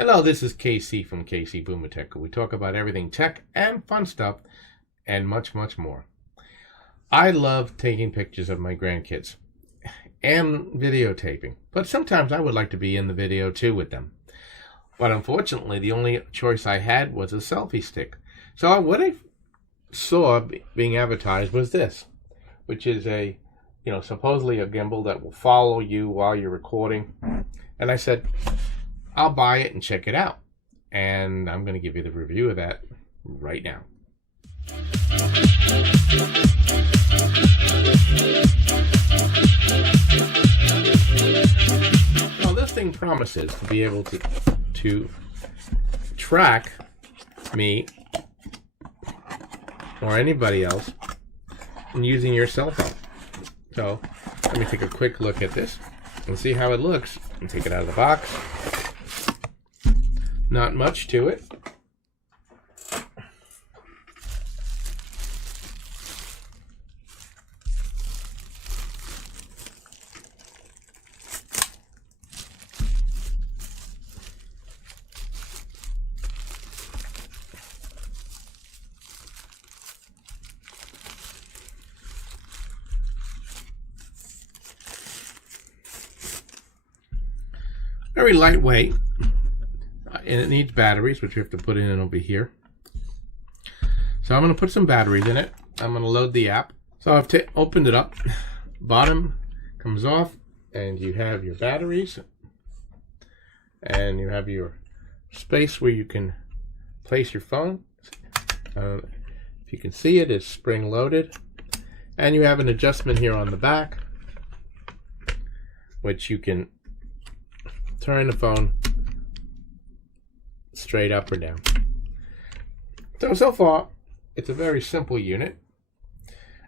Hello, this is KC from KC Boomer Tech. We talk about everything tech and fun stuff and much, much more. I love taking pictures of my grandkids and videotaping, but sometimes I would like to be in the video too with them. But unfortunately, the only choice I had was a selfie stick. So what I saw being advertised was this, which is supposedly a gimbal that will follow you while you're recording. And I said, I'll buy it and check it out. And I'm going to give you the review of that right now. Well, this thing promises to be able to track me or anybody else in using your cell phone. So let me take a quick look at this and see how it looks and take it out of the box. Not much to it. Very lightweight, and it needs batteries, which you have to put in over here. So I'm going to put some batteries in it. I'm going to load the app. So I've opened it up. Bottom comes off, and you have your batteries, and you have your space where you can place your phone. If you can see it, it's spring loaded, and you have an adjustment here on the back, which you can turn the phone straight up or down. So far, it's a very simple unit.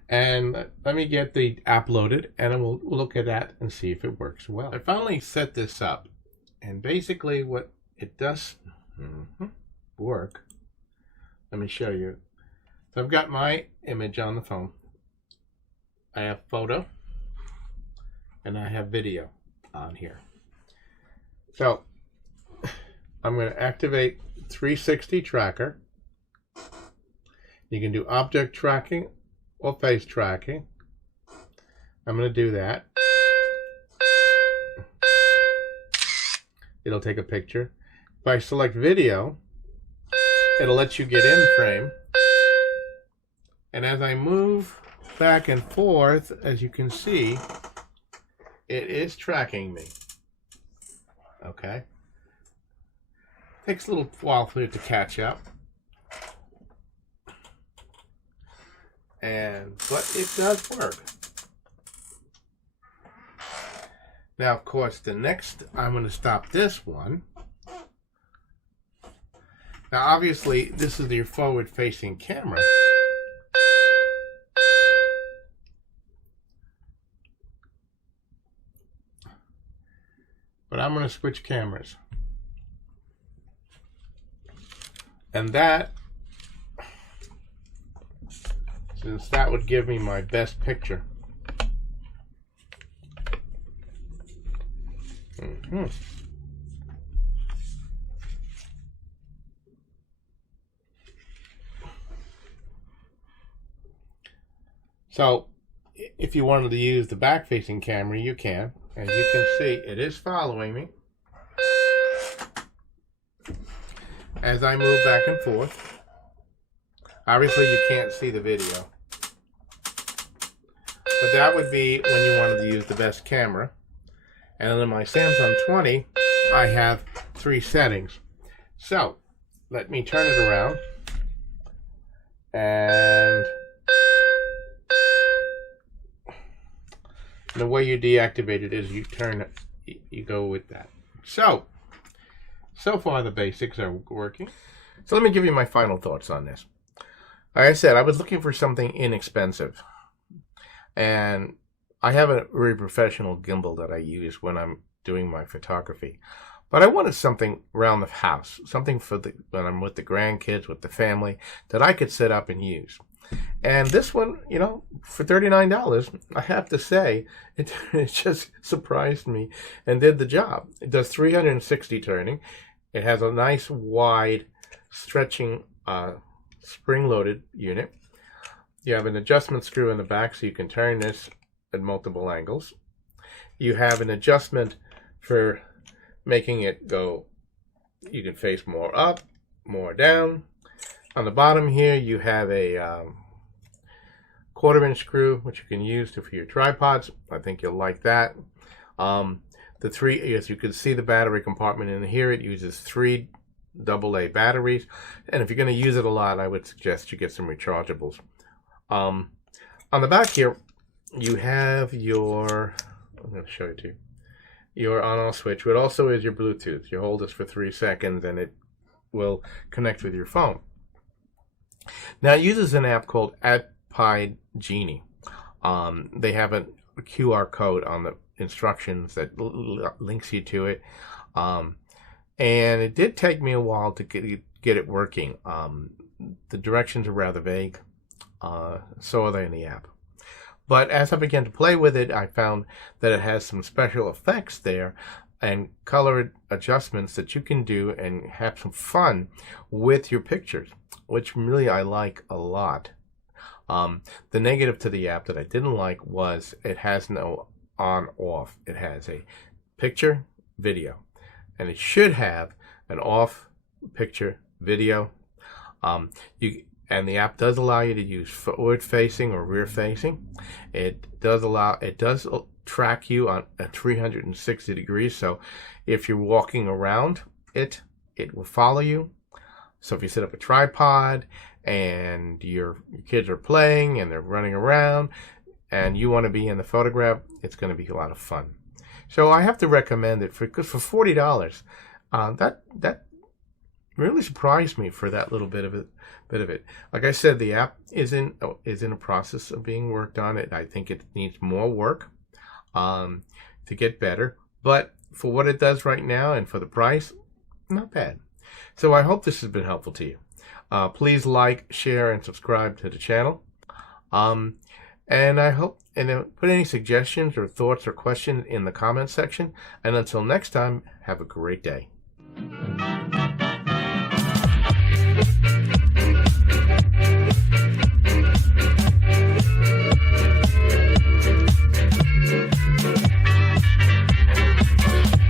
And let me get the app loaded, and we'll look at that and see if it works well. I finally set this up, and basically what it does work. Let me show you. So I've got my image on the phone. I have photo, and I have video on here. So I'm going to activate 360 tracker. You can do object tracking or face tracking. I'm going to do that. It'll take a picture. If I select video, it'll let you get in frame. And as I move back and forth, as you can see, it is tracking me. Okay. Takes a little while for it to catch up. But it does work. Now, of course, I'm going to stop this one. Now, obviously, this is your forward-facing camera. But I'm going to switch cameras. And that, since that would give me my best picture. So, if you wanted to use the back-facing camera, you can. And you can see it is following me as I move back and forth. Obviously, you can't see the video. But that would be when you wanted to use the best camera. And then in my Samsung 20, I have 3 settings. So, let me turn it around. And the way you deactivate it is you turn it, you go with that. So far the basics are working. So let me give you my final thoughts on this. Like I said, I was looking for something inexpensive. And I have a very professional gimbal that I use when I'm doing my photography. But I wanted something around the house, something for when I'm with the grandkids, with the family, that I could set up and use. And this one, for $39, I have to say, it just surprised me and did the job. It does 360 turning. It has a nice wide stretching spring-loaded unit. You have an adjustment screw in the back so you can turn this at multiple angles. You have an adjustment for making it go, you can face more up, more down. On the bottom here you have a 1/4" screw, which you can use for your tripods. I think you'll like that. As you can see, the battery compartment in here, it uses 3 AA batteries, and if you're going to use it a lot, I would suggest you get some rechargeables. On the back here, you have your, I'm going to show it to you, your on-off switch, but also is your Bluetooth. You hold this for 3 seconds and it will connect with your phone. Now it uses an app called Apai Genie. They have a QR code on the instructions that links you to it. And it did take me a while to get it working. The directions are rather vague. So are they in the app. But as I began to play with it, I found that it has some special effects there and color adjustments that you can do and have some fun with your pictures, which really I like a lot. The negative to the app that I didn't like was it has no on-off. It has a picture, video, and it should have an off picture, video. And the app does allow you to use forward facing or rear facing. It does track you on a 360 degrees. So if you're walking around it will follow you. So if you set up a tripod and your kids are playing and they're running around and you want to be in the photograph, it's going to be a lot of fun. So I have to recommend it because for $40, that really surprised me for that little bit of it. Like I said, the app is in a process of being worked on. I think it needs more work to get better. But for what it does right now and for the price, not bad. So I hope this has been helpful to you. Please like, share, and subscribe to the channel. And I hope, put any suggestions or thoughts or questions in the comments section. And until next time, have a great day.